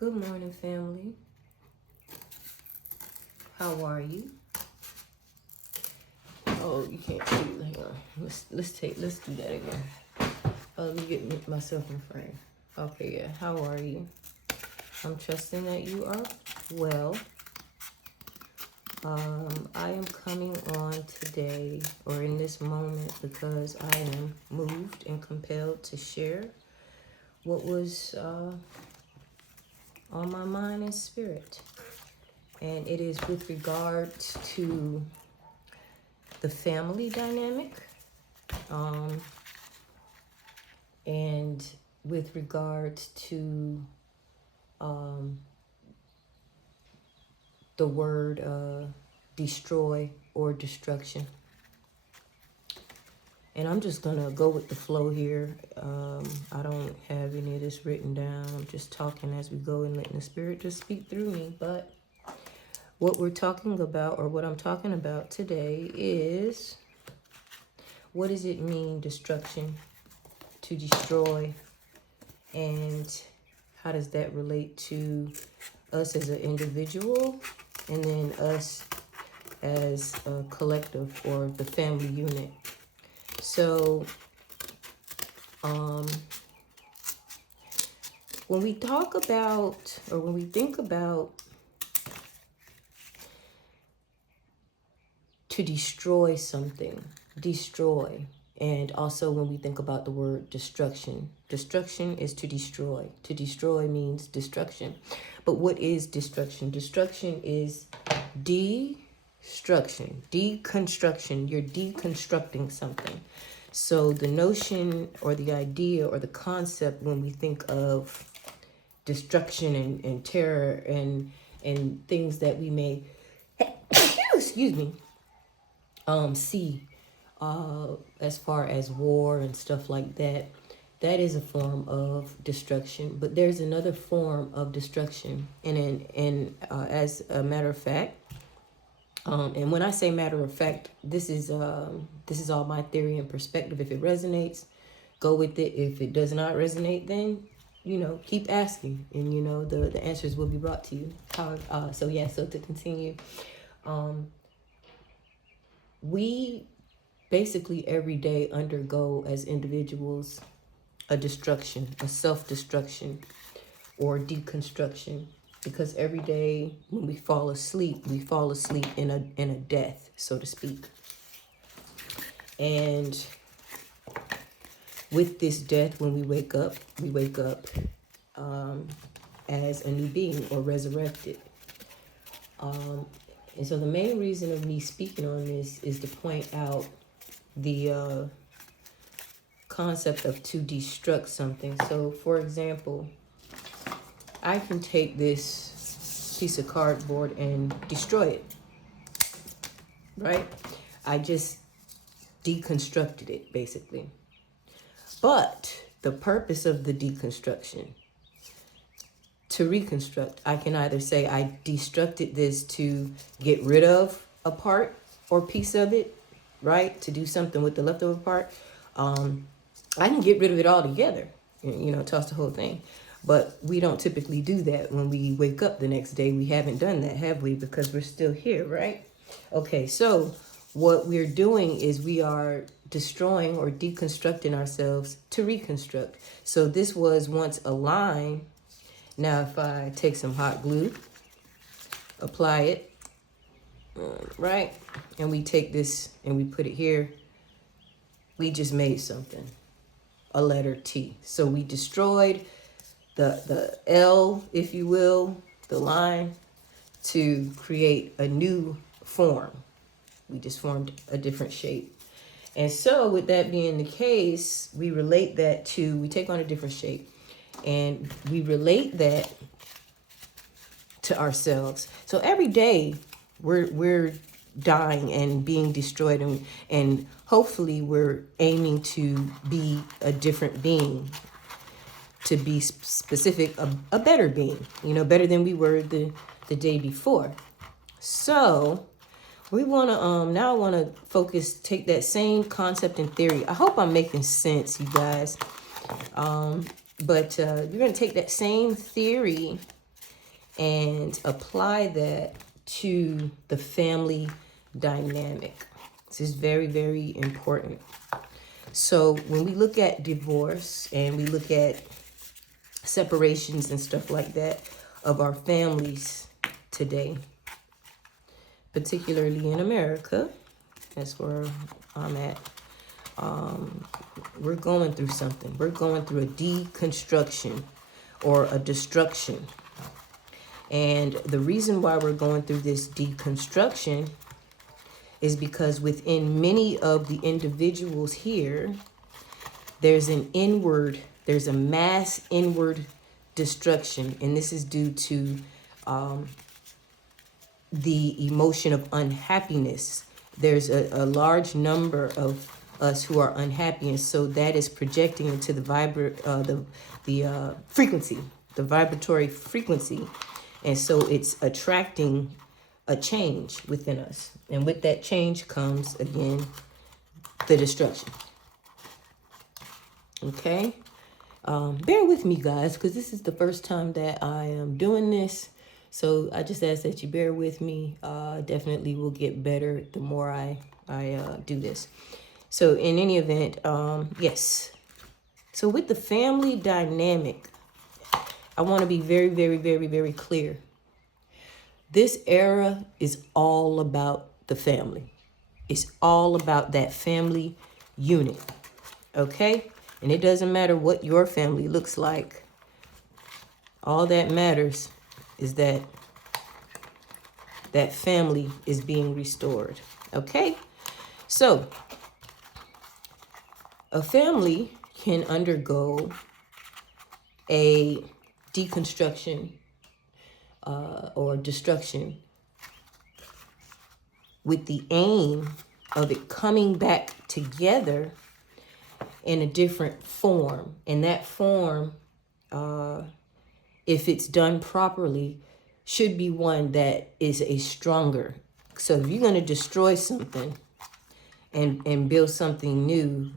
Good morning, family. How are you? Oh, you can't see. Hang on. Let's do that again. Let me get myself in frame. Okay, yeah. How are you? I'm trusting that you are well. I am coming on today or in this moment because I am moved and compelled to share what was on my mind and spirit. And it is with regard to the family dynamic, and with regard to the word destroy or destruction. And I'm just gonna go with the flow here. I don't have any of this written down. I'm just talking as we go and letting the Spirit just speak through me. But what we're talking about, or what I'm talking about today, is what does it mean, destruction, to destroy, and how does that relate to us as an individual, and then us as a collective or the family unit. So, when we talk about, or when we think about to destroy something, destroy, and also when we think about the word destruction, destruction is to destroy. To destroy means destruction. But what is destruction? Destruction is destruction, deconstruction. You're deconstructing something. So the notion or the idea or the concept when we think of destruction and terror and things that we may excuse me see as far as war and stuff like that, that is a form of destruction. But there's another form of destruction, and as a matter of fact, and when I say matter of fact, this is all my theory and perspective. If it resonates, go with it. If it does not resonate, then keep asking, and the answers will be brought to you. So to continue, we basically every day undergo as individuals a destruction, a self-destruction or deconstruction, because every day when we fall asleep in a death, so to speak. And with this death, when we wake up as a new being or resurrected. And so the main reason of me speaking on this is to point out the concept of to destruct something. So, for example, I can take this piece of cardboard and destroy it, right? I just deconstructed it, basically. But the purpose of the deconstruction, to reconstruct, I can either say I destructed this to get rid of a part or piece of it, right? To do something with the leftover part. I can get rid of it altogether, toss the whole thing. But we don't typically do that when we wake up the next day. We haven't done that, have we? Because we're still here, right? Okay, so what we're doing is we are destroying or deconstructing ourselves to reconstruct. So this was once a line. Now, if I take some hot glue, apply it, right? And we take this and we put it here. We just made something, a letter T. So we destroyed the L, if you will, the line, to create a new form. We just formed a different shape. And so with that being the case, we take on a different shape. And we relate that to ourselves. So every day we're dying and being destroyed, and hopefully we're aiming to be a different being, to be specific, a better being, better than we were the day before. So we want to now I want to take that same concept and theory. I hope I'm making sense, you guys. But you're going to take that same theory and apply that to the family dynamic. This is very, very important. So when we look at divorce and we look at separations and stuff like that of our families today, particularly in America, that's where I'm at, we're going through something. We're going through a deconstruction or a destruction. And the reason why we're going through this deconstruction is because within many of the individuals here, there's a mass inward destruction. And this is due to the emotion of unhappiness. There's a large number of us who are unhappy, and so that is projecting into the frequency, the vibratory frequency, and so it's attracting a change within us, and with that change comes again the destruction. Okay, bear with me, guys, because this is the first time that I am doing this. So I just ask that you bear with me. Definitely will get better the more I do this. So in any event, yes. So with the family dynamic, I want to be very, very, very, very clear. This era is all about the family. It's all about that family unit. Okay? And it doesn't matter what your family looks like. All that matters is that that family is being restored. Okay? So a family can undergo a deconstruction or destruction with the aim of it coming back together in a different form. And that form, if it's done properly, should be one that is a stronger. So if you're going to destroy something and build something new,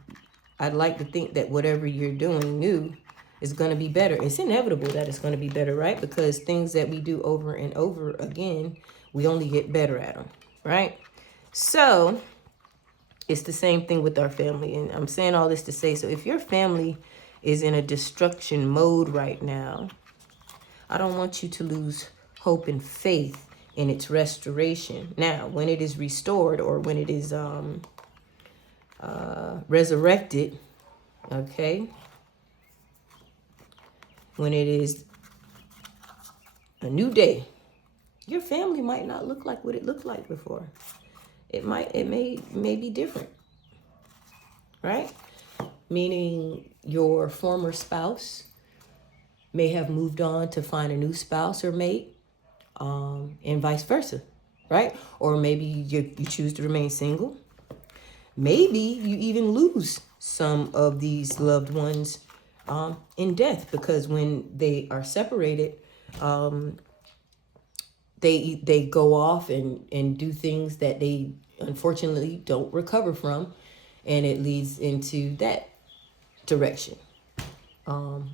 I'd like to think that whatever you're doing new is going to be better. It's inevitable that it's going to be better, right? Because things that we do over and over again, we only get better at them, right? So it's the same thing with our family. And I'm saying all this to say, so if your family is in a destruction mode right now, I don't want you to lose hope and faith in its restoration. Now, when it is restored or when it is resurrected, okay, when it is a new day, your family might not look like what it looked like before. It may be different, right? Meaning your former spouse may have moved on to find a new spouse or mate, and vice versa, right? Or maybe you choose to remain single. Maybe you even lose some of these loved ones in death, because when they are separated, they go off and do things that they unfortunately don't recover from, and it leads into that direction. And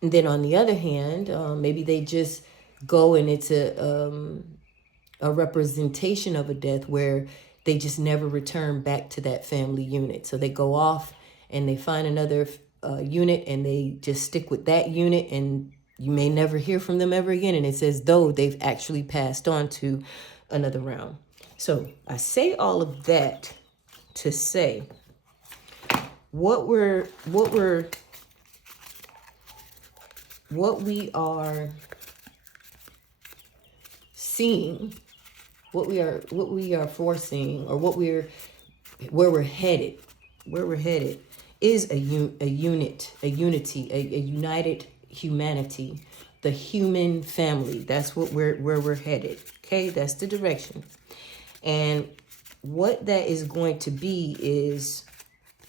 then on the other hand, maybe they just go and it's a representation of a death where they just never return back to that family unit. So they go off and they find another unit and they just stick with that unit, and you may never hear from them ever again. And it's as though they've actually passed on to another realm. So I say all of that to say what we are seeing, what we are foreseeing, or where we're headed is a unity, a united humanity, the human family. That's where we're headed. Okay, that's the direction. And what that is going to be is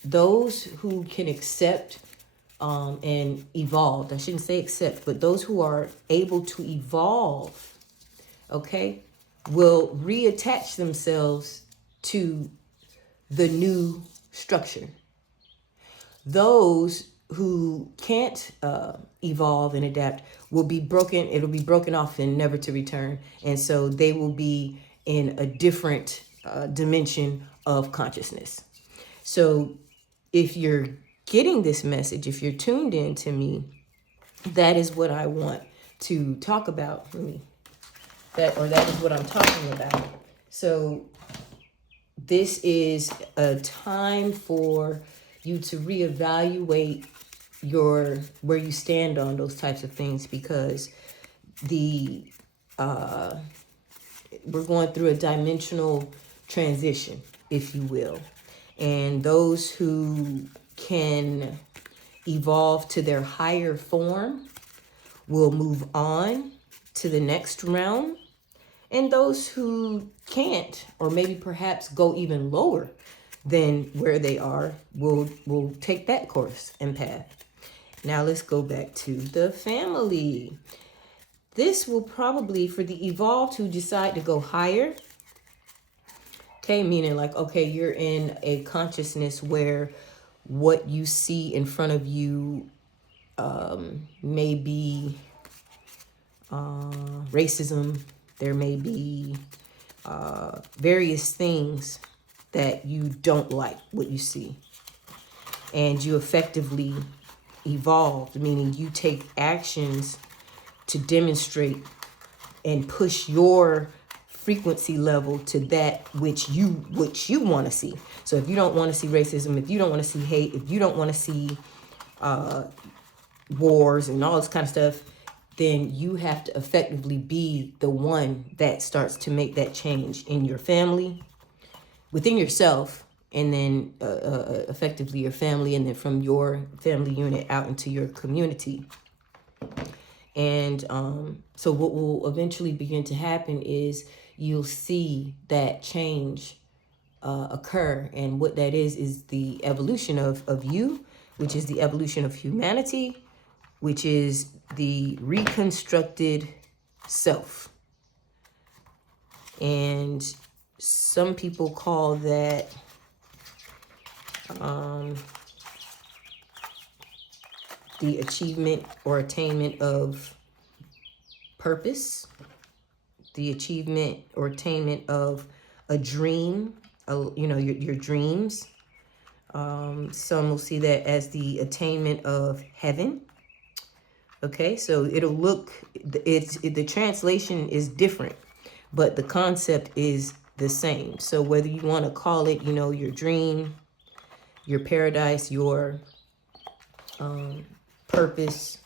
those who can accept and evolve. I shouldn't say accept, but those who are able to evolve, okay, will reattach themselves to the new structure. Those who can't evolve and adapt will be broken. It'll be broken off and never to return. And so they will be in a different dimension of consciousness. So if you're getting this message, if you're tuned in to me, that is what I want to talk about. That is what I'm talking about. So this is a time for you to reevaluate where you stand on those types of things, because we're going through a dimensional transition, if you will. And those who can evolve to their higher form will move on to the next realm. And those who can't, or maybe perhaps go even lower than where they are, will take that course and path. Now let's go back to the family. This will probably, for the evolved who decide to go higher, okay, meaning like, okay, you're in a consciousness where what you see in front of you may be racism. There may be various things that you don't like what you see. And you effectively evolved, meaning you take actions to demonstrate and push your frequency level to that which you want to see. So if you don't want to see racism, if you don't want to see hate, if you don't want to see wars and all this kind of stuff, then you have to effectively be the one that starts to make that change in your family, within yourself, and then effectively your family, and then from your family unit out into your community. And so what will eventually begin to happen is you'll see that change occur. And what that is the evolution of you, which is the evolution of humanity, which is the reconstructed self. And some people call that the achievement or attainment of purpose, the achievement or attainment of a dream, your dreams. Some will see that as the attainment of heaven. Okay, so it'll look, the translation is different, but the concept is the same. So whether you want to call it, your dream, your paradise, your purpose,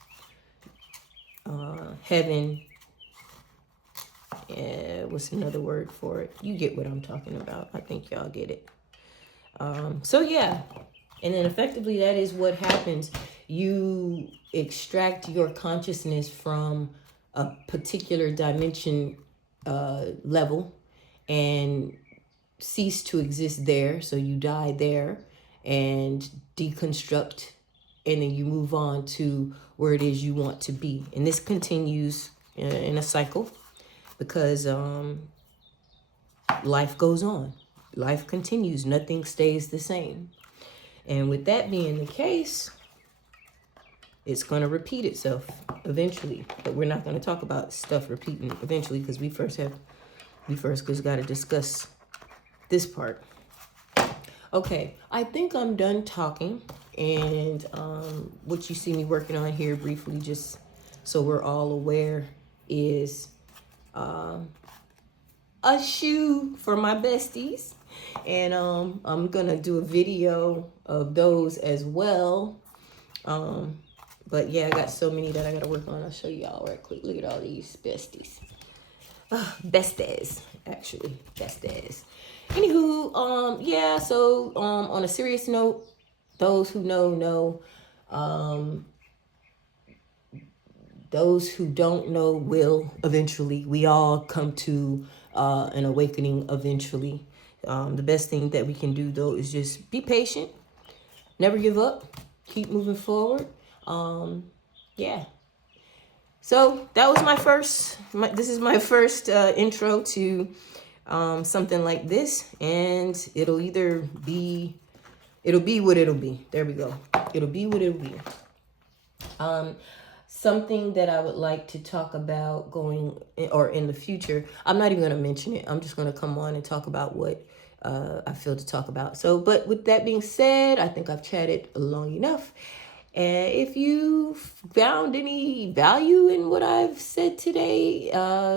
heaven, what's another word for it? You get what I'm talking about. I think y'all get it. So yeah, and then effectively that is what happens. You extract your consciousness from a particular dimension level and cease to exist there. So you die there and deconstruct, and then you move on to where it is you want to be. And this continues in a cycle, because life goes on. Life continues. Nothing stays the same. And with that being the case, it's going to repeat itself eventually. But we're not going to talk about stuff repeating eventually, because we first got to discuss this part. Okay, I think I'm done talking. And what you see me working on here briefly, just so we're all aware, is a shoe for my besties. And I'm going to do a video of those as well. But yeah, I got so many that I got to work on. I'll show y'all right quick. Look at all these besties. Besties, actually. Besties. Anywho, yeah, so on a serious note, those who know. Those who don't know will eventually. We all come to an awakening eventually. The best thing that we can do, though, is just be patient. Never give up. Keep moving forward. Yeah. So that was this is my first intro to something like this. And it'll be what it'll be. There we go. It'll be what it'll be. Something that I would like to talk about going or in the future, I'm not even going to mention it. I'm just going to come on and talk about what I feel to talk about. So, but with that being said, I think I've chatted long enough. And if you found any value in what I've said today,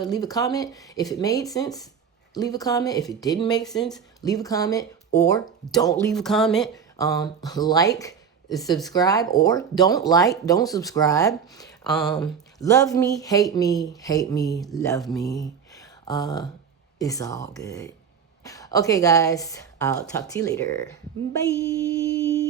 leave a comment. If it made sense, leave a comment. If it didn't make sense, leave a comment, or don't leave a comment. Like, subscribe, or don't subscribe. Love me, hate me, love me. It's all good. Okay, guys, I'll talk to you later. Bye.